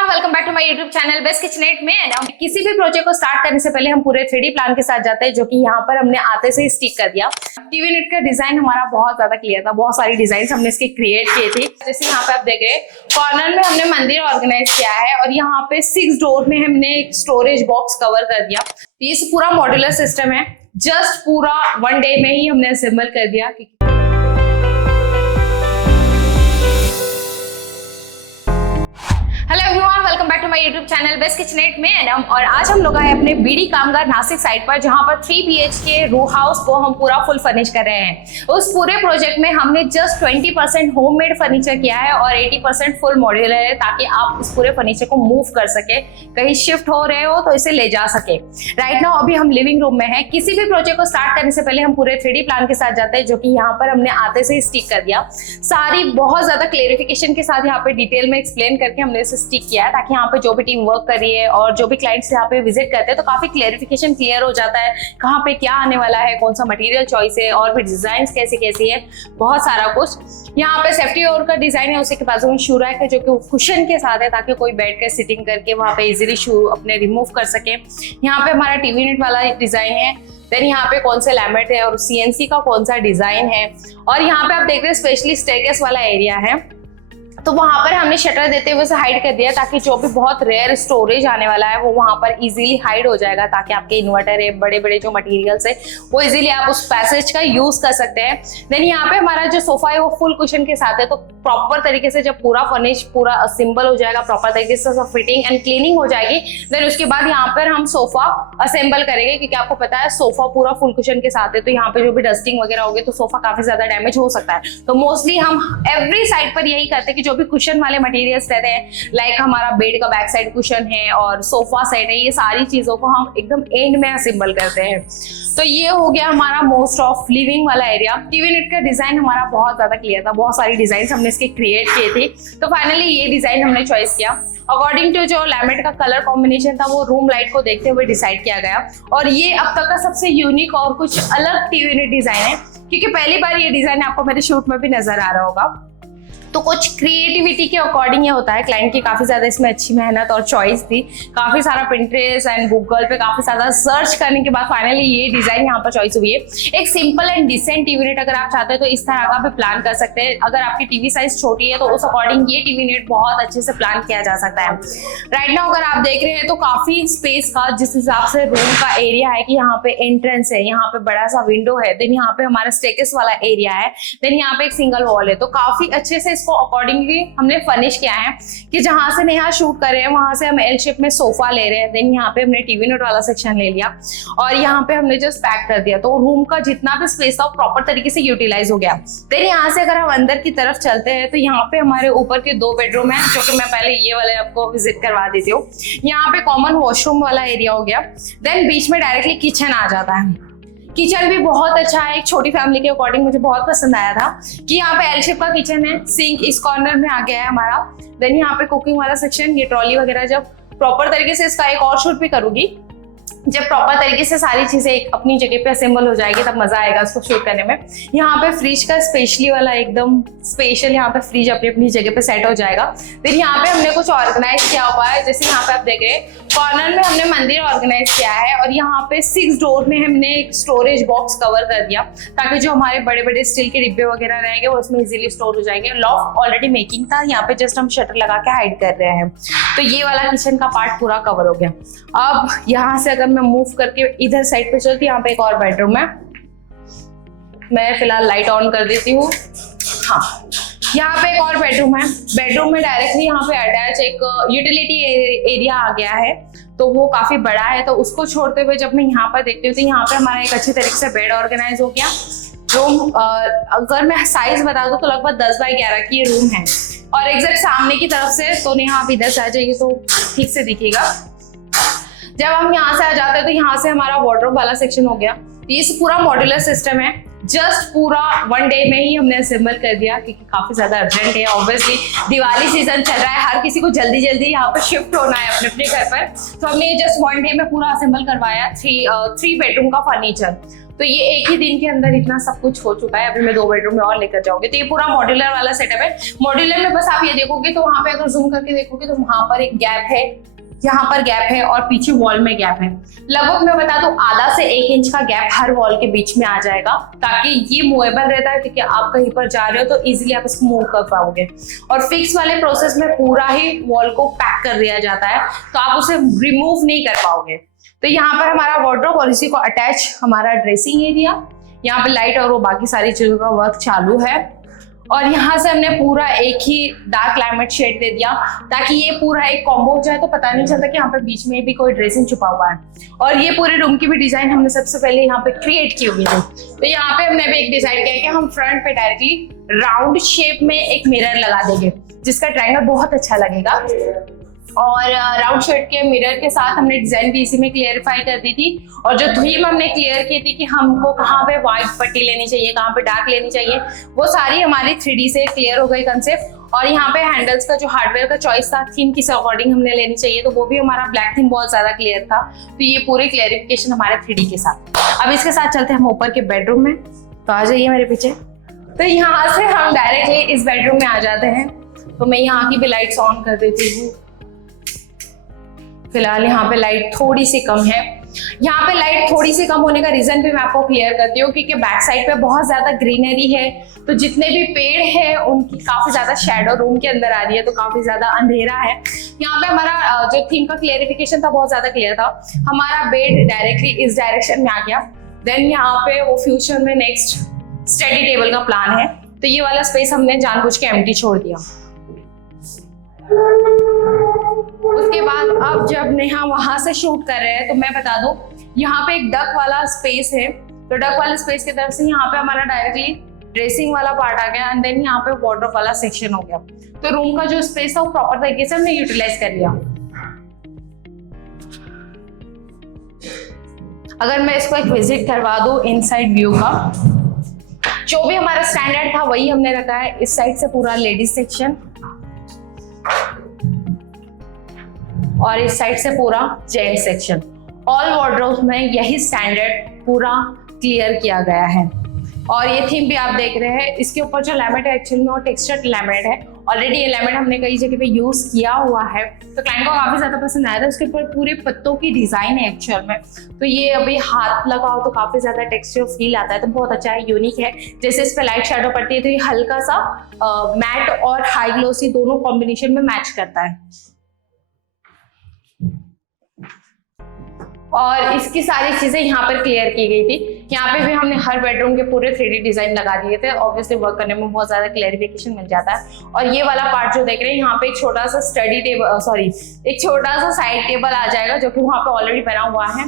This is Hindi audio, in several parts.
Everyone, welcome back to my YouTube channel best kitchenette में। किसी भी प्रोजेक्ट को स्टार्ट करने से पहले हम पूरे 3D प्लान के साथ जाते हैं, जो कि यहाँ पर हमने आते से ही स्टिक कर दिया। टीवी यूनिट का डिजाइन हमारा बहुत ज्यादा क्लियर था, बहुत सारी डिजाइन हमने इसके क्रिएट किए थे। जैसे यहाँ पे आप देख रहे हैं, कॉर्नर में हमने मंदिर ऑर्गेनाइज किया है और यहाँ पे 6 डोर में हमने एक स्टोरेज बॉक्स कवर कर दिया। ये पूरा मॉड्यूलर सिस्टम है, जस्ट पूरा 1 डे में ही हमने असेंबल कर दिया। Hello everyone, welcome back to my YouTube channel best kitchenette में। और आज हम लोग आए अपने बीडी कामगार नासिक साइट पर, जहां पर 3 BHK रो हाउस को हम पूरा फुल फर्निश कर रहे हैं। उस पूरे प्रोजेक्ट में हमने जस्ट 20% होममेड फर्नीचर किया है और 80% फुल मॉड्यूलर है, ताकि आप इस पूरे फर्नीचर को मूव कर सके, कहीं शिफ्ट हो रहे हो तो इसे ले जा सके। राइट नाउ अभी हम लिविंग रूम में है। किसी भी प्रोजेक्ट को स्टार्ट करने से पहले हम पूरे 3D प्लान के साथ जाते हैं, जो कि यहाँ पर हमने आते से ही स्टिक कर दिया। सारी बहुत ज्यादा क्लेरिफिकेशन के साथ यहाँ पे डिटेल में एक्सप्लेन करके हमने इसे स्टिक किया है, ताकि यहाँ पे जो भी टीम वर्क कर रही है और जो भी क्लाइंट्स यहाँ पे विजिट करते हैं तो काफी क्लेरिफिकेशन क्लियर हो जाता है, कहाँ पे क्या आने वाला है, कौन सा मटेरियल चॉइस है और भी डिजाइन कैसी है, बहुत सारा कुछ। यहाँ पे सेफ्टी और का डिजाइन है, उसी के बाजू में शू रैक है, जो कि कुशन के साथ है, ताकि कोई बैठ कर सिटिंग करके वहाँ पे इजीली शू अपने रिमूव कर सके। यहाँ पे हमारा टीवी यूनिट वाला डिजाइन है। देन यहाँ पे कौन सा लैमिनेट है और CNC का कौन सा डिजाइन है। और यहाँ पे आप देख रहे हैं स्पेशली स्टेयरकेस वाला एरिया है, तो वहां पर हमने शटर देते हुए हाइड कर दिया, ताकि जो भी बहुत रेयर स्टोरेज आने वाला है वो वहां पर इजीली हाइड हो जाएगा, ताकि आपके इन्वर्टर है, बड़े बड़े जो मटेरियल्स है वो इजीली आप उस पैसेज का यूज कर सकते हैं। देन यहाँ पे हमारा जो सोफा है वो फुल कुशन के साथ है, तो प्रॉपर तरीके से जब पूरा फर्निश पूरा असेंबल हो जाएगा, प्रॉपर तरीके से सब फिटिंग एंड क्लीनिंग हो जाएगी, देन उसके बाद यहाँ पर हम सोफा असेंबल करेंगे। क्योंकि आपको पता है सोफा पूरा फुल कुशन के साथ है, तो यहाँ पे जो भी डस्टिंग वगैरह होगी तो सोफा काफी ज्यादा डैमेज हो सकता है। तो मोस्टली हम एवरी साइड पर यही करते हैं कि जो भी कुशन वाले मटेरियल्स रहते हैं, लाइक हमारा बेड का बैक साइड कुशन है और सोफा सेट है, ये सारी चीजों को हम एकदम एंड में असेंबल करते हैं। तो ये हो गया हमारा मोस्ट ऑफ लिविंग वाला एरिया। टीवी यूनिट का डिजाइन हमारा बहुत ज्यादा क्लियर था, बहुत सारी डिजाइन हमने इसके क्रिएट किए थे, तो फाइनली ये डिजाइन हमने चॉइस किया। अकॉर्डिंग टू जो लैमिनेट का कलर कॉम्बिनेशन था वो रूम लाइट को देखते हुए डिसाइड किया गया। और ये अब तक का सबसे यूनिक और कुछ अलग टीवी यूनिट डिजाइन है, क्योंकि पहली बार ये डिजाइन आपको मेरे शूट में भी नजर आ रहा होगा। तो कुछ क्रिएटिविटी के अकॉर्डिंग ये होता है, क्लाइंट की काफी ज्यादा इसमें अच्छी मेहनत और चॉइस थी। काफी सारा पिंटरेस्ट एंड गूगल पे काफी ज्यादा सर्च करने के बाद फाइनली ये डिजाइन यहाँ पर चॉइस हुई है। एक simple and decent TV unit अगर आप चाहते हैं तो इस तरह का भी प्लान कर सकते हैं। अगर आपकी टीवी साइज छोटी है तो उस अकॉर्डिंग ये टीवी यूनिट बहुत अच्छे से प्लान किया जा सकता है। राइट नाउ अगर आप देख रहे हैं तो काफी स्पेस का, जिस हिसाब से रूम का एरिया है कि यहाँ पे एंट्रेंस है, यहाँ पे बड़ा सा विंडो है, देन यहाँ पे हमारा स्टेयरकेस वाला एरिया है, देन यहाँ पे एक सिंगल वॉल है, तो काफी अच्छे से इसको अकॉर्डिंगली हमने फर्निश किया है कि जहां से नेहा शूट कर रहे हैं वहां से हम एल शेप में सोफा ले रहे हैं। देन यहाँ पे हमने टीवी यूनिट वाला सेक्शन ले लिया और यहाँ पे हमने जस्ट पैक कर दिया, तो रूम का जितना भी स्पेस था प्रॉपर तरीके से यूटिलाइज हो गया। देन यहाँ से अगर हम अंदर की तरफ चलते हैं तो यहाँ पे हमारे ऊपर के 2 बेडरूम है, जो कि मैं पहले ये वाले आपको विजिट करवा देती हूँ। यहाँ पे कॉमन वॉशरूम वाला एरिया हो गया, देन बीच में डायरेक्टली किचन आ जाता है। किचन भी बहुत अच्छा है, एक छोटी फैमिली के अकॉर्डिंग मुझे बहुत पसंद आया था कि यहाँ पे एल शेप का किचन है, सिंक इस कॉर्नर में आ गया है हमारा। देन यहाँ पे कुकिंग वाला सेक्शन, ये ट्रॉली वगैरह जब प्रॉपर तरीके से इसका एक और शूट भी करूंगी, जब प्रॉपर तरीके से सारी चीजें एक अपनी जगह पे असेंबल हो जाएगी तब मजा आएगा उसको शूट करने में। यहाँ पे फ्रिज का स्पेशली वाला एकदम स्पेशल, यहाँ पे फ्रिज अपनी अपनी जगह पे सेट हो जाएगा। फिर यहाँ पे हमने कुछ ऑर्गेनाइज किया हुआ है, जैसे यहाँ पे आप देख रहे हैं कॉर्नर में हमने मंदिर ऑर्गेनाइज किया है और यहाँ पे 6 डोर में हमने एक स्टोरेज बॉक्स कवर कर दिया, ताकि जो हमारे बड़े बड़े स्टील के डिब्बे वगैरह रहेंगे वो उसमें इजीली स्टोर हो जाएंगे। लॉफ्ट ऑलरेडी मेकिंग था, यहाँ पे जस्ट हम शटर लगा के हाइड कर रहे हैं। तो ये वाला किचन का पार्ट पूरा कवर हो गया। अब यहाँ से अगर मैं मूव करके इधर साइड पे चलती, यहाँ पे एक और बेडरूम है, मैं फिलहाल लाइट ऑन कर देती हूँ। हाँ, यहाँ पे एक और बेडरूम है। बेडरूम में डायरेक्टली यहाँ पे अटैच एक यूटिलिटी एरिया आ गया है, तो वो काफी बड़ा है। तो उसको छोड़ते हुए जब मैं यहाँ पर देखती हूँ तो यहाँ पे हमारा एक अच्छी तरीके से बेड ऑर्गेनाइज हो गया। रूम अगर मैं साइज बता दूं तो लगभग 10 बाई 11 की रूम है, और एग्जैक्ट सामने की तरफ से, तो यहाँ आप इधर से आ जाइए तो ठीक से दिखेगा। जब हम यहाँ से आ जाते हैं तो यहाँ से हमारा वार्डरोब वाला सेक्शन हो गया। ये पूरा मॉड्यूलर सिस्टम है, जस्ट पूरा 1 डे में ही हमने असेंबल कर दिया, क्योंकि काफी ज्यादा अर्जेंट है। ऑब्वियसली दिवाली सीजन चल रहा है, हर किसी को जल्दी जल्दी यहाँ पर शिफ्ट होना है अपने अपने घर पर। तो हमने जस्ट 1 डे में पूरा असेंबल करवाया 3 बेडरूम का फर्नीचर। तो ये एक ही दिन के अंदर इतना सब कुछ हो चुका है। अभी मैं 2 बेडरूम में और लेकर जाऊंगी। तो ये पूरा मॉड्यूलर वाला सेटअप है। मॉड्यूलर में बस आप ये देखोगे तो वहां पे अगर जूम करके देखोगे तो वहां पर एक गैप है, यहाँ पर गैप है और पीछे वॉल में गैप है। लगभग मैं बता दूं आधा से 1 इंच का गैप हर वॉल के बीच में आ जाएगा, ताकि ये मूवेबल रहता है, क्योंकि आप कहीं पर जा रहे हो तो इजीली आप इसको मूव कर पाओगे। और फिक्स वाले प्रोसेस में पूरा ही वॉल को पैक कर दिया जाता है, तो आप उसे रिमूव नहीं कर पाओगे। तो यहाँ पर हमारा वार्डरोब और इसी को अटैच हमारा ड्रेसिंग एरिया, यहाँ पे लाइट और वो बाकी सारी चीजों का वर्क चालू है। और यहाँ से हमने पूरा एक ही डार्क क्लाइमेट शेड दे दिया, ताकि ये पूरा एक कॉम्बो हो जाए, तो पता नहीं चलता कि यहाँ पे बीच में भी कोई ड्रेसिंग छुपा हुआ है। और ये पूरे रूम की भी डिजाइन हमने सबसे पहले यहाँ पे क्रिएट की हुई थी। तो यहाँ पे हमने भी एक डिजाइन किया है कि हम फ्रंट पे डायरेक्टली राउंड शेप में एक मिरर लगा देंगे, जिसका ट्रायंगल बहुत अच्छा लगेगा। और राउंड शेप के मिरर के साथ हमने डिजाइन भी इसी में क्लियरिफाई कर दी थी। और जो थीम हमने क्लियर की थी कि हमको कहाँ पे व्हाइट पट्टी लेनी चाहिए, कहाँ पे डार्क लेनी चाहिए, वो सारी हमारी 3D से क्लियर हो गई कंसेप्ट। और यहाँ पे हैंडल्स का जो हार्डवेयर का चॉइस था, थीम किस अकॉर्डिंग हमने लेनी चाहिए, तो वो भी हमारा ब्लैक थीम बहुत ज्यादा क्लियर था। तो ये पूरी क्लियरिफिकेशन हमारे 3D के साथ। अब इसके साथ चलते हैं हम ऊपर के बेडरूम में। तो आ जाइए मेरे पीछे। तो यहाँ से हम डायरेक्टली इस बेडरूम में आ जाते हैं। तो मैं यहाँ की भी लाइट्स ऑन कर देती हूँ। फिलहाल यहाँ पे लाइट थोड़ी सी कम है। यहाँ पे लाइट थोड़ी सी कम होने का रीजन भी मैं आपको क्लियर करती हूँ, क्योंकि बैक साइड पे बहुत ज्यादा ग्रीनरी है, तो जितने भी पेड़ हैं उनकी काफी ज्यादा शैडो रूम के अंदर आ रही है, तो काफी ज्यादा अंधेरा है। यहाँ पे हमारा जो थीम का क्लियरिफिकेशन था बहुत ज्यादा क्लियर था। हमारा बेड डायरेक्टली इस डायरेक्शन में आ गया। देन यहाँ पे वो फ्यूचर में नेक्स्ट स्टडी टेबल का प्लान है, तो ये वाला स्पेस हमने जानबूझ के एम्प्टी छोड़ दिया। उसके बाद अब जब नेहा वहां से शूट कर रहे हैं, तो मैं बता दूं यहाँ पे एक डक वाला स्पेस है। तो डक वाले स्पेस की तरफ से यहाँ पे हमारा डायरेक्टली ड्रेसिंग वाला पार्ट आ गया, एंड देन यहाँ पे वार्डरोब वाला सेक्शन हो गया। तो रूम का जो स्पेस था वो प्रॉपर तरीके से हमने यूटिलाइज कर लिया। अगर मैं इसको एक विजिट करवा दूं इनसाइड व्यू का, जो भी हमारा स्टैंडर्ड था वही हमने रखा है। इस साइड से पूरा लेडीज सेक्शन और इस साइड से पूरा जेंट्स सेक्शन। ऑल वार्डरोब्स में यही स्टैंडर्ड पूरा क्लियर किया गया है। और ये थीम भी आप देख रहे हैं, इसके ऊपर जो लैमिनेट है एक्चुअली में वो टेक्सचर्ड लैमिनेट है। ऑलरेडी ये लैमिनेट हमने कई जगह पे यूज किया हुआ है, तो क्लाइंट को काफी ज्यादा पसंद आया था। उसके ऊपर पूरे पत्तों की डिजाइन है एक्चुअल में, तो ये अभी हाथ लगाओ तो काफी ज्यादा टेक्सचर फील आता है, तो बहुत अच्छा है, यूनिक है। जैसे इस पे लाइट शैडो पड़ती है तो ये हल्का सा मैट और हाई ग्लोसी दोनों कॉम्बिनेशन में मैच करता है। और इसकी सारी चीजें यहाँ पर क्लियर की गई थी। यहाँ पे भी हमने हर बेडरूम के पूरे 3D डिजाइन लगा दिए थे। ऑब्वियसली वर्क करने में बहुत ज्यादा क्लैरिफिकेशन मिल जाता है। और ये वाला पार्ट जो देख रहे हैं, यहाँ पे एक छोटा सा स्टडी टेबल, एक छोटा सा साइड टेबल आ जाएगा, जो कि वहाँ पे ऑलरेडी बना हुआ है।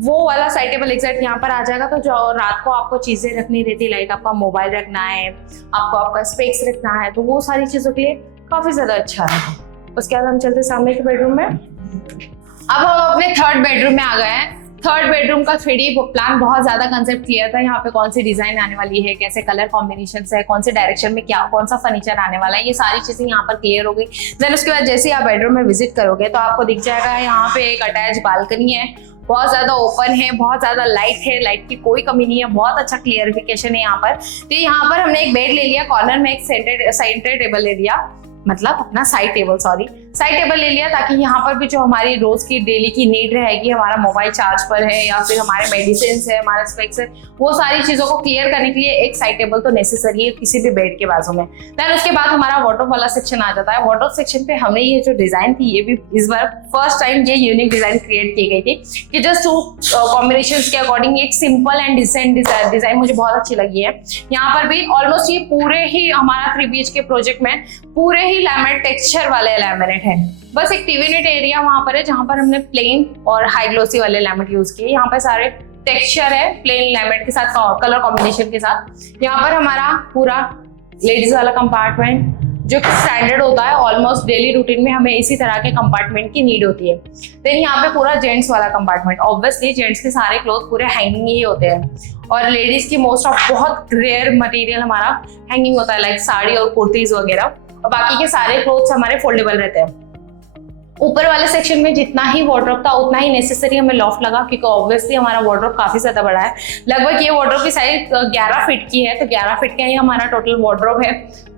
वो वाला साइड टेबल एग्जैक्ट यहाँ पर आ जाएगा। तो जो रात को आपको चीजें रखनी रहती, लाइक आपका मोबाइल रखना है, आपको आपका स्पेक्स रखना है, तो वो सारी चीजों के लिए काफी ज्यादा अच्छा है। उसके बाद हम चलते सामने के बेडरूम में। अब हम अपने 3rd बेडरूम में आ गए हैं। 3rd बेडरूम का 3D प्लान बहुत ज्यादा कंसेप्ट क्लियर था। यहाँ पे कौन सी डिजाइन आने वाली है, कैसे कलर कॉम्बिनेशन है, कौन से डायरेक्शन में क्या कौन सा फर्नीचर आने वाला है, ये सारी चीजें यहाँ पर क्लियर हो गई। देन उसके बाद जैसे आप बेडरूम में विजिट करोगे तो आपको दिख जाएगा यहाँ पे एक अटैच बालकनी है, बहुत ज्यादा ओपन है, बहुत ज्यादा लाइट है, लाइट की कोई कमी नहीं है, बहुत अच्छा क्लियरिफिकेशन है यहाँ पर। तो यहाँ पर हमने एक बेड ले लिया, कॉर्नर में एक सेंटर टेबल ले लिया, मतलब अपना साइड टेबल ले लिया, ताकि यहाँ पर भी जो हमारी रोज की डेली की नीड रहेगी, हमारा मोबाइल चार्ज पर है या फिर हमारे मेडिसिन है, हमारा स्पेक्स है, वो सारी चीजों को क्लियर करने के लिए एक साइड टेबल तो नेसेसरी है किसी भी बेड के बाजू में। देन उसके बाद हमारा वार्डरोब वाला सेक्शन आ जाता है। वार्डरोब सेक्शन पे हमने ये जो डिजाइन थी, ये भी इस बार फर्स्ट टाइम ये यूनिक डिजाइन क्रिएट की गई थी कि जस्ट 2 कॉम्बिनेशंस के अकॉर्डिंग एक सिंपल एंड डिसेंट डिजाइन मुझे बहुत अच्छी लगी है। यहाँ पर भी ऑलमोस्ट ये पूरे ही हमारा 3 BHK प्रोजेक्ट में पूरे ही लैमिनेट टेक्सचर वाले लैमिनेट है। बस एक टीवी नेट एरिया वहां पर है जहां पर हमने प्लेन और हाई ग्लोसी वाले लैमिनेट यूज किए। यहाँ पर सारे टेक्सचर है प्लेन लैमिनेट के साथ, कलर कॉम्बिनेशन के साथ। यहाँ पर हमारा पूरा लेडीज वाला कंपार्टमेंट जो कि स्टैंडर्ड होता है। ऑलमोस्ट डेली रूटीन में हमें इसी तरह के कंपार्टमेंट की नीड होती है। देन यहाँ पे पूरा जेंट्स वाला कंपार्टमेंट, ऑब्वियसली जेंट्स के सारे क्लोथ पूरे हैंगिंग ही होते हैं और लेडीज की मोस्ट ऑफ बहुत रेयर मटेरियल हमारा हैंगिंग होता है, लाइक साड़ी और कुर्तीज वगैरह, और बाकी के सारे क्लोथ्स हमारे फोल्डेबल रहते हैं। ऊपर वाले सेक्शन में जितना ही वार्डरोब था उतना ही नेसेसरी हमें लॉफ्ट लगा, क्योंकि ऑब्वियसली हमारा वार्डरोब काफी ज्यादा बड़ा है। लगभग ये वार्डरोब की साइज 11 फीट की है, तो 11 फीट का ही हमारा टोटल वार्डरोब है।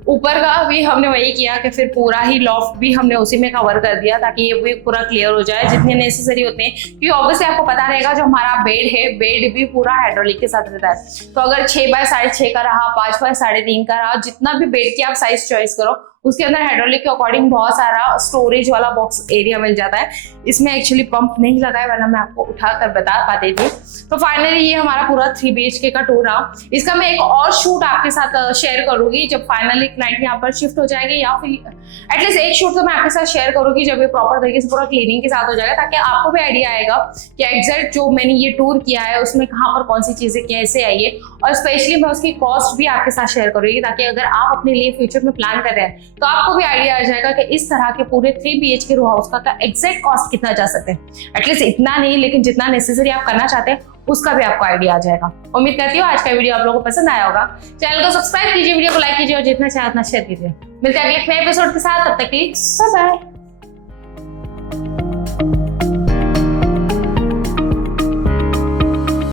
ऊपर का भी हमने वही किया कि फिर पूरा ही लॉफ्ट भी हमने उसी में कवर कर दिया ताकि ये भी पूरा क्लियर हो जाए जितने नेसेसरी होते हैं। क्योंकि ऑब्वियसली आपको पता रहेगा जो हमारा बेड है, बेड भी पूरा हाइड्रोलिक के साथ रहता है। तो अगर 6 बाय 6.5 का रहा, 5 बाय 3.5 का रहा, जितना भी बेड की आप साइज चॉइस करो उसके अंदर हाइड्रोलिक के अकॉर्डिंग बहुत सारा स्टोरेज वाला बॉक्स एरिया मिल जाता है। इसमें एक्चुअली पंप नहीं लगा है, वरना मैं आपको उठाकर बता पाती थी। तो फाइनली ये हमारा पूरा 3 BHK का टूर रहा। इसका मैं एक और शूट आपके साथ शेयर करूंगी जब फाइनली क्लाइंट यहाँ पर शिफ्ट हो जाएगी, या फिर एटलीस्ट एक शूट तो मैं आपके साथ शेयर करूंगी जब ये प्रॉपर तरीके से पूरा क्लीनिंग के साथ हो जाएगा, ताकि आपको भी आइडिया आएगा कि एग्जैक्ट जो मैंने ये टूर किया है उसमें कहाँ पर कौन सी चीजें कैसे आई है। और स्पेशली मैं उसकी कॉस्ट भी आपके साथ शेयर करूंगी, ताकि अगर आप अपने लिए फ्यूचर में प्लान कर रहे हैं तो आपको भी आइडिया आ जाएगा कि इस तरह के पूरे 3 BHK रो हाउस का एग्जैक्ट कॉस्ट कितना जा सकते हैं। एटलीस्ट इतना नहीं, लेकिन जितना नेसेसरी आप करना चाहते हैं उसका भी आपको आइडिया आ जाएगा। उम्मीद करती हूँ आज का वीडियो आप लोगों को पसंद आया होगा। चैनल को सब्सक्राइब कीजिए, वीडियो को लाइक कीजिए और जितना चाहे उतना शेयर कीजिए। मिलते हैं अगले नए एपिसोड के साथ, तब तक के लिए बाय बाय।